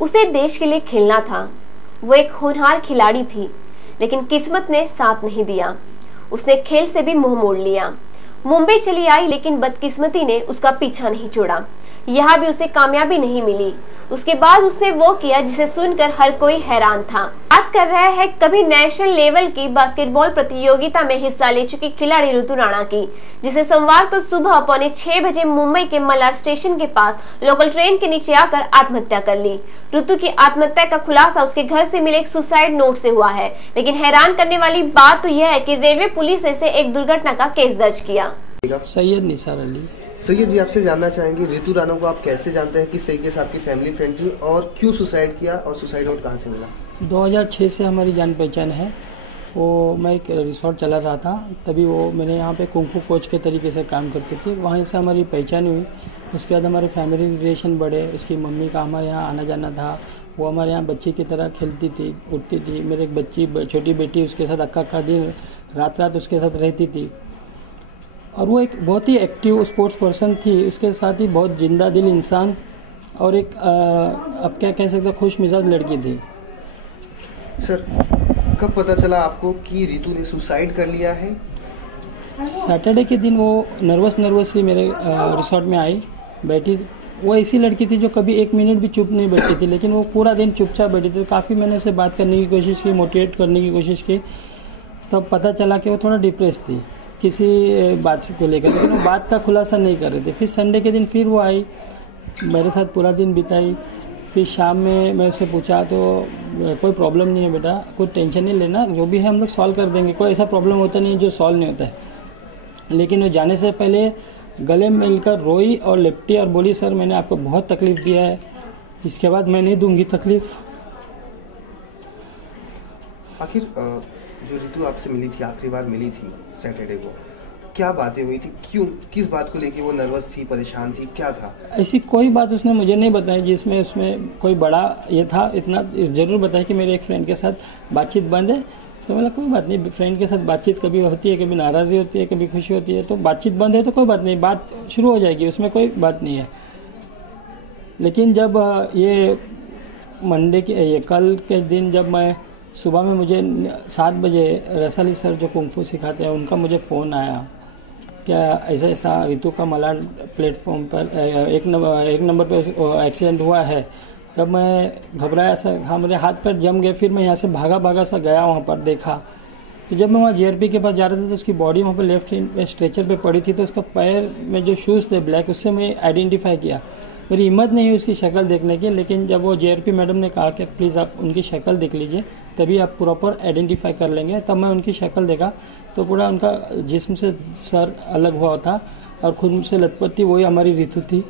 उसे देश के लिए खेलना था। वो एक होनहार खिलाड़ी थी, लेकिन किस्मत ने साथ नहीं दिया। उसने खेल से भी मुंह मोड़ लिया। मुंबई चली आई, लेकिन बदकिस्मती ने उसका पीछा नहीं छोड़ा। यहाँ भी उसे कामयाबी नहीं मिली। उसके बाद उसने वो किया जिसे सुनकर हर कोई हैरान था। बात कर रहा है कभी नेशनल लेवल की बास्केटबॉल प्रतियोगिता में हिस्सा ले चुकी खिलाड़ी ऋतु राणा की, जिसे सोमवार को सुबह 6:45 बजे मुंबई के मलाड स्टेशन के पास लोकल ट्रेन के नीचे आकर आत्महत्या कर ली। ऋतु की आत्महत्या का खुलासा उसके घर से मिले एक सुसाइड नोट से हुआ है, लेकिन हैरान करने वाली बात तो यह है कि रेलवे पुलिस ने इसे एक दुर्घटना का केस दर्ज किया। सैयद निसार अली। सैयद जी, आपसे जानना चाहेंगे ऋतु राणा को आप कैसे जानते हैं, किस तरीके से आपकी फैमिली फ्रेंड थी और क्यों सुसाइड किया और सुसाइड नोट कहाँ से मिला? 2006 से हमारी जान पहचान है। वो मैं एक रिसोर्ट चला रहा था, तभी वो मेरे यहाँ पे कुंफू कोच के तरीके से काम करती थी। वहीं से हमारी पहचान हुई। उसके बाद हमारे फैमिली रिलेशन बढ़े। उसकी मम्मी का हमारे यहाँ आना जाना था। वो हमारे यहाँ बच्ची की तरह खेलती थी, उठती थी। मेरी एक बच्ची, छोटी बेटी, उसके साथ अक्का दिन रात उसके साथ रहती थी। और वो एक बहुत ही एक्टिव स्पोर्ट्स पर्सन थी। उसके साथ ही बहुत जिंदा दिल इंसान और एक अब क्या कह सकते, खुश मिजाज लड़की थी। सर, कब पता चला आपको कि ऋतु ने सुसाइड कर लिया है? सैटरडे के दिन वो नर्वस ही मेरे रिसोर्ट में आई, बैठी। वो ऐसी लड़की थी जो कभी एक मिनट भी चुप नहीं बैठी थी, लेकिन वो पूरा दिन चुपचाप बैठी थी। काफ़ी मैंने उसे बात करने की कोशिश की, मोटिवेट करने की कोशिश की, तब पता चला कि वो थोड़ा डिप्रेस थी किसी बात को लेकर, लेकिन वो बात का खुलासा नहीं कर रहे थे। फिर संडे के दिन फिर वो आई, मेरे साथ पूरा दिन बिताई। फिर शाम में मैं उससे पूछा तो कोई प्रॉब्लम नहीं है बेटा, कोई टेंशन नहीं लेना, जो भी है हम लोग सॉल्व कर देंगे। कोई ऐसा प्रॉब्लम होता नहीं है जो सॉल्व नहीं होता है। लेकिन वो जाने से पहले गले मिलकर रोई और लिपटी और बोली, सर मैंने आपको बहुत तकलीफ़ दिया है, इसके बाद मैं नहीं दूंगी तकलीफ़। आखिर जो ऋतु आपसे मिली थी, आखिरी बार मिली थी सैटरडे को, क्या बातें हुई थी? क्यों, किस बात को लेके वो नर्वस थी, परेशान थी, क्या था? ऐसी कोई बात उसने मुझे नहीं बताई जिसमें उसमें कोई बड़ा ये था। इतना ज़रूर बताया कि मेरे एक फ्रेंड के साथ बातचीत बंद है। तो मैंने कोई बात नहीं, फ्रेंड के साथ बातचीत कभी होती है, कभी नाराज़गी होती है, कभी खुशी होती है, तो बातचीत बंद है तो कोई बात नहीं, बात शुरू हो जाएगी, उसमें कोई बात नहीं है। लेकिन जब ये मंडे के ये कल के दिन जब मैं सुबह में, मुझे 7 बजे रसाली सर जो कुंफू सिखाते हैं उनका मुझे फ़ोन आया, क्या ऐसा ऋतु का मलाड प्लेटफॉर्म पर एक नंबर पे एक्सीडेंट हुआ है। तब मैं घबराया सा, हाँ मेरे हाथ पर जम गए। फिर मैं यहाँ से भागा सा गया, वहाँ पर देखा। तो जब मैं वहाँ जीआरपी के पास जा रहा था तो उसकी बॉडी वहाँ पर लेफ्ट स्ट्रेचर पे पड़ी थी। तो उसका पैर में जो शूज़ थे ब्लैक, उससे मैं आइडेंटिफाई किया। मेरी हिम्मत नहीं हुई उसकी शक्ल देखने की, लेकिन जब वो जीआरपी मैडम ने कहा कि प्लीज़ आप उनकी शक्ल देख लीजिए, तभी आप प्रॉपर आइडेंटिफाई कर लेंगे। तब मैं उनकी शक्ल देखा तो पूरा उनका जिस्म से सर अलग हुआ था और खुद से लथपथ थी, वही हमारी ऋतु थी।